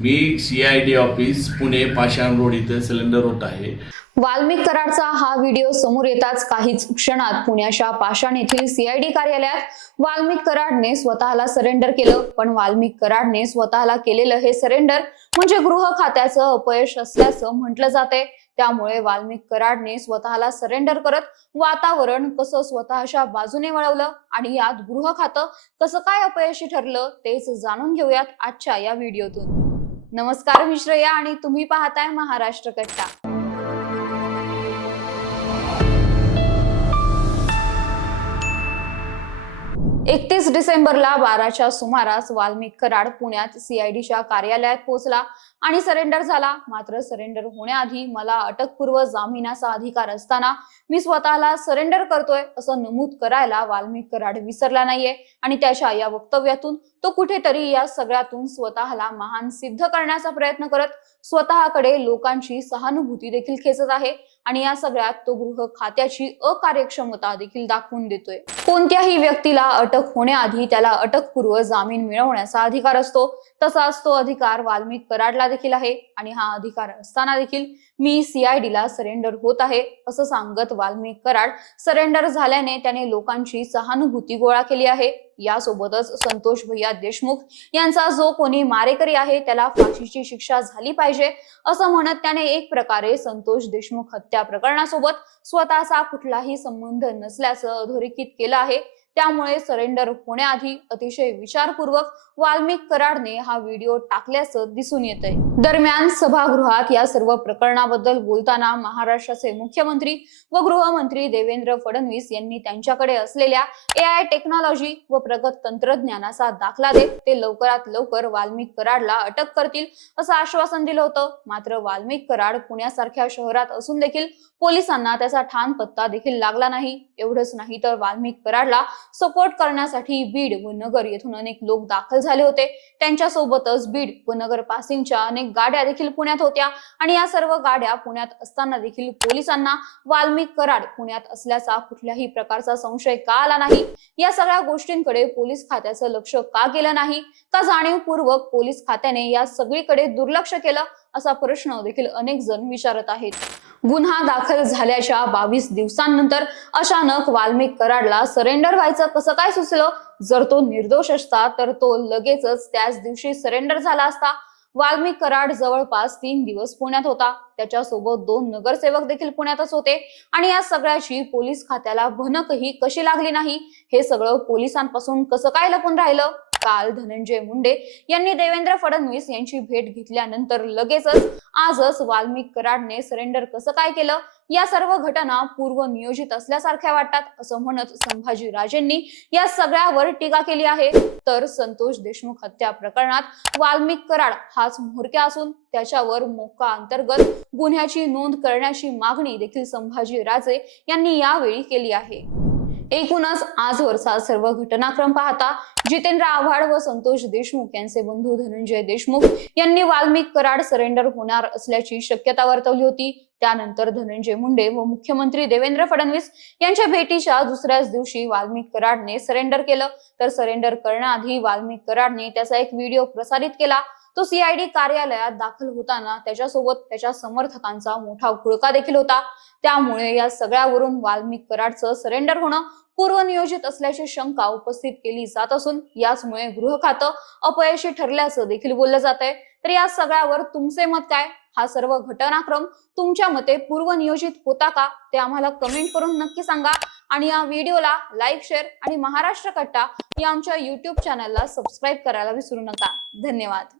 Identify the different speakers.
Speaker 1: Me C I D office Pune Pashan road इथे cylinder होत आहे.
Speaker 2: वाल्मिक कराडचा हा व्हिडिओ समोर येताच काहीच क्षणात पुण्याच्या पाषाण येथील सीआयडी कार्यालयात वाल्मिक कराडने स्वतःला सरेंडर केलं. पण वाल्मिक कराडने स्वतःला केलेलं हे सरेंडर म्हणजे गृह खात्याचं अपयश असल्याचं म्हटलं जाते. त्यामुळे वाल्मिक कराडने स्वतःला सरेंडर करत वातावरण कसं स्वतःच्या बाजूने वळवलं आणि यात गृह खातं कसं काय अपयशी ठरलं तेच जाणून घेऊयात आजच्या या व्हिडिओतून. नमस्कार मी श्रेया आणि तुम्ही पाहताय महाराष्ट्र कट्टा. एकतीस डिसेंबरला बाराच्या सुमारास वाल्मिक कराड पुण्यात सीआयडीच्या कार्यालयात पोहोचला आणि सरेंडर झाला. मात्र सरेंडर होण्याआधी मला अटकपूर्व जामिनाचा अधिकार असताना मी स्वतःला सरेंडर करतोय असं नमूद करायला वाल्मिक कराड विसरला नाहीये आणि त्याच्या या वक्तव्यातून तो कुठेतरी या सगळ्यातून स्वतःला महान सिद्ध करण्याचा प्रयत्न करत स्वतःकडे लोकांची सहानुभूती देखील खेचत आहे. आणि या सगळ्यात तो गृह खात्याची अकार्यक्षमता देखील दाखवून देतोय. कोणत्याही व्यक्तीला अटक होण्याआधी त्याला अटकपूर्व जामीन मिळवण्याचा अधिकार असतो. तसाच तो अधिकार वाल्मिक कराडला देखील आहे आणि हा अधिकार असताना देखील मी सीआयडीला सरेंडर होत आहे असं सांगत वाल्मिक कराड. सरेंडर झाल्याने त्याने लोकांची सहानुभूती गोळा केली आहे. यासोबतच संतोष भैया देशमुख यांचा जो कोणी मारेकरी आहे त्याला फाशीची शिक्षा झाली पाहिजे असं म्हणत त्याने एक प्रकारे संतोष देशमुख हत्या प्रकरणासोबत स्वतःचा कुठलाही संबंध नसल्याचं अधोरेखित केलं आहे. त्यामुळे सरेंडर होण्याआधी अतिशय विचारपूर्वक वाल्मिक कराडने हा व्हिडिओ टाकल्याचं दिसून येत आहे दरम्यान सभागृहात या सर्व प्रकरणाबद्दल बोलताना महाराष्ट्राचे मुख्यमंत्री व गृहमंत्री देवेंद्र फडणवीस यांनी त्यांच्याकडे असलेल्या ए आय टेक्नॉलॉजी व प्रगत तंत्रज्ञानाचा दाखला देत ते लवकरात लवकर वाल्मिक कराडला अटक करतील असं आश्वासन दिलं होतं. मात्र वाल्मिक कराड पुण्यासारख्या शहरात असून देखील पोलिसांना त्याचा ठाण पत्ता देखील लागला नाही. एवढंच नाही तर वाल्मिक कराडला सपोर्ट करण्यासाठी बीड व नगर येथून अनेक लोक दाखल झाले होते. त्यांच्या सोबतच बीड व नगर पासिंगच्या अनेक गाड्या देखील पुण्यात होत्या आणि या सर्व गाड्या पुण्यात असताना देखील पोलिसांना वाल्मिक कराड पुण्यात असल्याचा कुठल्याही प्रकारचा संशय का आला नाही? या सगळ्या गोष्टींकडे पोलीस खात्याचं लक्ष का गेलं नाही? का जाणीवपूर्वक पोलीस खात्याने या सगळीकडे दुर्लक्ष केलं? असा प्रश्न देखील अनेक जण विचारत आहेत. गुन्हा दाखल झाल्याच्या बावीस दिवसांनंतर अचानक वाल्मिक कराडला सरेंडर व्हायचं कसं काय सुचलं? जर तो निर्दोष असता तर तो लगेचच त्याच दिवशी सरेंडर झाला असता. वाल्मिक कराड जवळपास तीन दिवस पुण्यात होता. त्याच्यासोबत दोन नगरसेवक देखील पुण्यातच होते. आणि या सगळ्याची पोलीस खात्याला भनकही कशी लागली नाही? हे सगळं पोलिसांपासून कसं काय लपून राहिलं? काल धनंजय मुंडे यांनी देवेंद्र फडणवीस यांची भेट घेतल्यानंतर लगेचच आजच वाल्मिक कराडने सरेंडर कसं काय केलं? या सर्व घटना पूर्व नियोजित असल्यासारख्या वाटतात असं म्हणत संभाजी राजेंनी या सगळ्यावर टीका केली आहे. तर संतोष देशमुख हत्या प्रकरणात वाल्मिक कराड हाच म्होरक्या असून त्याच्यावर मोका अंतर्गत गुन्ह्याची नोंद करण्याची मागणी देखील संभाजी राजे यांनी यावेळी केली आहे. एकूणच आजवरचा सर्व घटनाक्रम पाहता जितेंद्र आव्हाड व संतोष देशमुख यांचे बंधू धनंजय देशमुख यांनी वाल्मिक कराड सरेंडर होणार असल्याची शक्यता वर्तवली होती. त्यानंतर धनंजय मुंडे व मुख्यमंत्री देवेंद्र फडणवीस यांच्या भेटीच्या दुसऱ्याच दिवशी वाल्मिक कराडने सरेंडर केलं. तर सरेंडर करण्याआधी वाल्मिक कराडने त्याचा एक व्हिडिओ प्रसारित केला. तो सीआयडी कार्यालयात दाखल होताना त्याच्यासोबत त्याच्या समर्थकांचा मोठा खुळका देखील होता. त्यामुळे या सगळ्यावरून वाल्मिक कराडचं सरेंडर होणं पूर्वनियोजित असल्याची शंका उपस्थित केली जात असून याचमुळे गृह खातं अपयशी ठरल्याचं देखील बोललं जात आहे. तर या सगळ्यावर तुमचे मत काय? हा सर्व घटनाक्रम तुमच्या मते पूर्वनियोजित होता का? ते आम्हाला कमेंट करून नक्की सांगा. आणि या व्हिडिओला लाईक शेअर आणि महाराष्ट्र कट्टा या आमच्या युट्यूब चॅनलला सबस्क्राईब करायला विसरू नका. धन्यवाद.